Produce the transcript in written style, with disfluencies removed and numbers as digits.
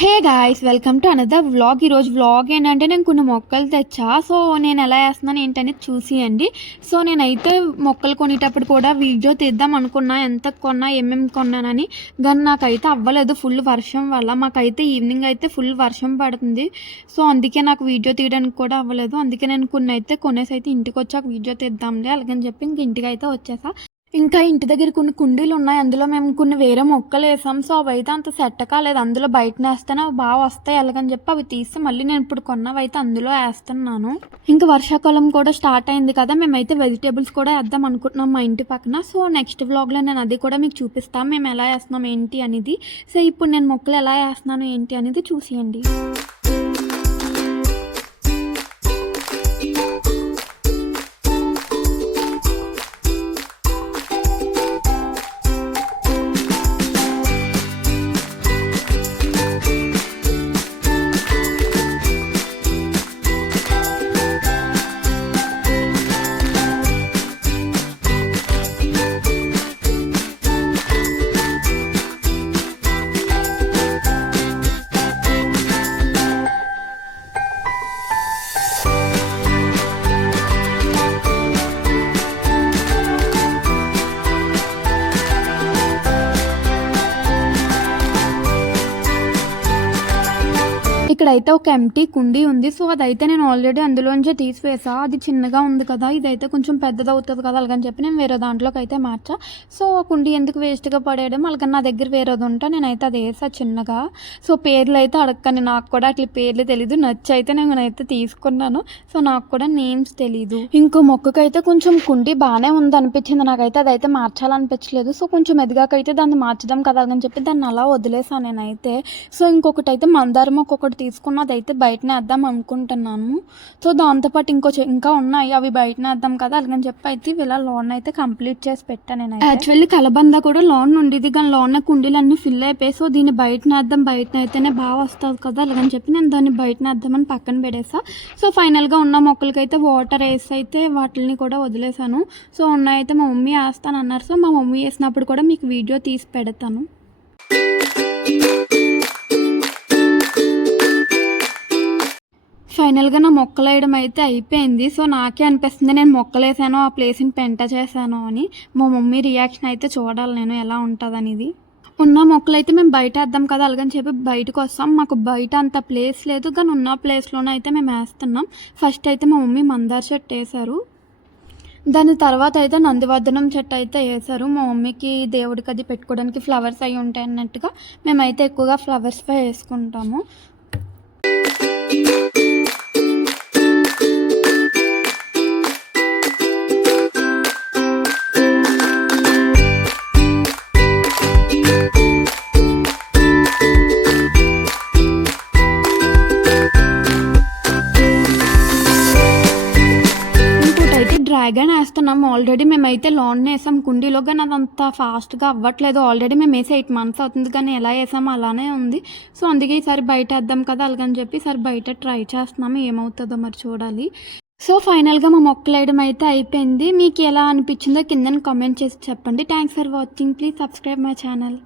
Hey guys, welcome to another vlog. ఈరోజు vlog ఏంటంటే నేను కొన్ని మొక్కలు తెచ్చా. సో నేను ఎలా వేస్తున్నాను ఏంటనేది చూసియండి. సో నేనైతే మొక్కలు కొనేటప్పుడు కూడా వీడియో తీద్దాం అనుకున్నా, ఎంత కొన్నా ఏమేమి కొన్నానని. కానీ నాకైతే అవ్వలేదు ఫుల్ వర్షం వల్ల. మాకైతే ఈవినింగ్ అయితే ఫుల్ వర్షం పడుతుంది. సో అందుకే నాకు వీడియో తీయడానికి కూడా అవ్వలేదు. అందుకే నేను కొన్ని అయితే కొనేసి అయితే ఇంటికి వచ్చాక వీడియో తీద్దాంలే అలాగని చెప్పి ఇంక ఇంటికి అయితే వచ్చేసా. ఇంకా ఇంటి దగ్గర కొన్ని కుండీలు ఉన్నాయి. అందులో మేము కొన్ని వేరే మొక్కలు వేసాం. సో అవి అయితే అంత సెట్ కాలేదు. అందులో బయటనే వేస్తేనే అవి బాగా వస్తాయి అలాగని చెప్పి అవి తీస్తే మళ్ళీ నేను ఇప్పుడు కొన్నవి అయితే అందులో వేస్తున్నాను. ఇంకా వర్షాకాలం కూడా స్టార్ట్ అయింది కదా, మేమైతే వెజిటేబుల్స్ కూడా వేద్దాం అనుకుంటున్నాం మా ఇంటి పక్కన. సో నెక్స్ట్ వ్లాగ్లో నేను అది కూడా మీకు చూపిస్తాను, మేము ఎలా వేస్తున్నాం ఏంటి అనేది. సో ఇప్పుడు నేను మొక్కలు ఎలా వేస్తున్నాను ఏంటి అనేది చూసేయండి. ఇక్కడైతే ఒక ఎంటీ కుండీ ఉంది. సో అదైతే నేను ఆల్రెడీ అందులోంచి తీసివేసా. అది చిన్నగా ఉంది కదా, ఇదైతే కొంచెం పెద్దది అవుతుంది కదా అలాగని చెప్పి నేను వేరే దాంట్లోకి అయితే మార్చా. సో ఆ కుండీ ఎందుకు వేస్ట్గా పడేయడం, అలాగని నా దగ్గర వేరేది ఉంటే నేనైతే అది వేసా చిన్నగా. సో పేర్లు అయితే అడగని, నాకు కూడా అట్లా పేర్లు తెలీదు. నచ్చి అయితే నేనైతే తీసుకున్నాను. సో నాకు కూడా నేమ్స్ తెలీదు. ఇంకో మొక్కకైతే కొంచెం కుండీ బాగానే ఉంది అనిపించింది నాకైతే, అదైతే మార్చాలనిపించలేదు. సో కొంచెం ఎదిగాకైతే దాన్ని మార్చదాం కదా అని చెప్పి దాన్ని అలా వదిలేసాను నేనైతే. సో ఇంకొకటి అయితే మందారం ఒక్కొక్కటి తీసుకున్నది అయితే బయటనే వేద్దాం అనుకుంటున్నాను. సో దాంతోపాటు ఇంకా ఉన్నాయి, అవి బయటనే వేద్దాం కదా అలాగని చెప్పి అయితే ఇలా లోన్ అయితే కంప్లీట్ చేసి పెట్టాను నేను. యాక్చువల్లీ కలబంద కూడా లోన్ ఉండేది, కానీ లోన్ కుండీలు అన్నీ ఫిల్ అయిపోయి. సో దీన్ని బయటనే వేద్దాం, బయటన అయితేనే బాగా వస్తుంది కదా అలాగని చెప్పి నేను దాన్ని బయటనే వేద్దామని పక్కన పెడేసా. సో ఫైనల్గా ఉన్న మొక్కలకైతే వాటర్ వేసి అయితే వాటిని కూడా వదిలేసాను. సో ఉన్నాయితే మా మమ్మీ వేస్తాను అన్నారు. సో మా మమ్మీ వేసినప్పుడు కూడా మీకు వీడియో తీసి పెడతాను. ఫైనల్గా నా మొక్కలు వేయడం అయితే అయిపోయింది. సో నాకే అనిపిస్తుంది నేను మొక్కలు వేసానో ఆ ప్లేస్ని పెంట చేశానో అని. మా మమ్మీ రియాక్షన్ అయితే చూడాలి నేను ఎలా ఉంటుంది అనేది. ఉన్న మొక్కలు అయితే మేము బయట వేద్దాం కదా అలాగని చెప్పి బయటకు వస్తాం. మాకు బయట అంత ప్లేస్ లేదు, కానీ ఉన్న ప్లేస్లోనే అయితే మేము వేస్తున్నాం. ఫస్ట్ అయితే మా మమ్మీ మందార చెట్టు వేశారు, దాని తర్వాత అయితే నందివర్ధనం చెట్టు అయితే వేశారు. మా మమ్మీకి దేవుడికి అది పెట్టుకోవడానికి ఫ్లవర్స్ అవి ఉంటాయి అన్నట్టుగా మేమైతే ఎక్కువగా ఫ్లవర్స్ వేసుకుంటాము. డ్రాగన్ వేస్తున్నాం. ఆల్రెడీ మేమైతే లోన్ వేసాం కుండీలో, కానీ అదంత ఫాస్ట్గా అవ్వట్లేదు. ఆల్రెడీ మేము వేసి 8 months అవుతుంది, కానీ ఎలా వేసామో అలానే ఉంది. సో అందుకే ఈసారి బయట వేద్దాం కదా అలాగని చెప్పి ఈసారి బయట ట్రై చేస్తున్నాము, ఏమవుతుందో మరి చూడాలి. సో ఫైనల్గా మా మొక్కలు వేయడం అయితే అయిపోయింది. మీకు ఎలా అనిపించిందో కింద కామెంట్ చేసి చెప్పండి. Thanks for watching. Please subscribe my channel.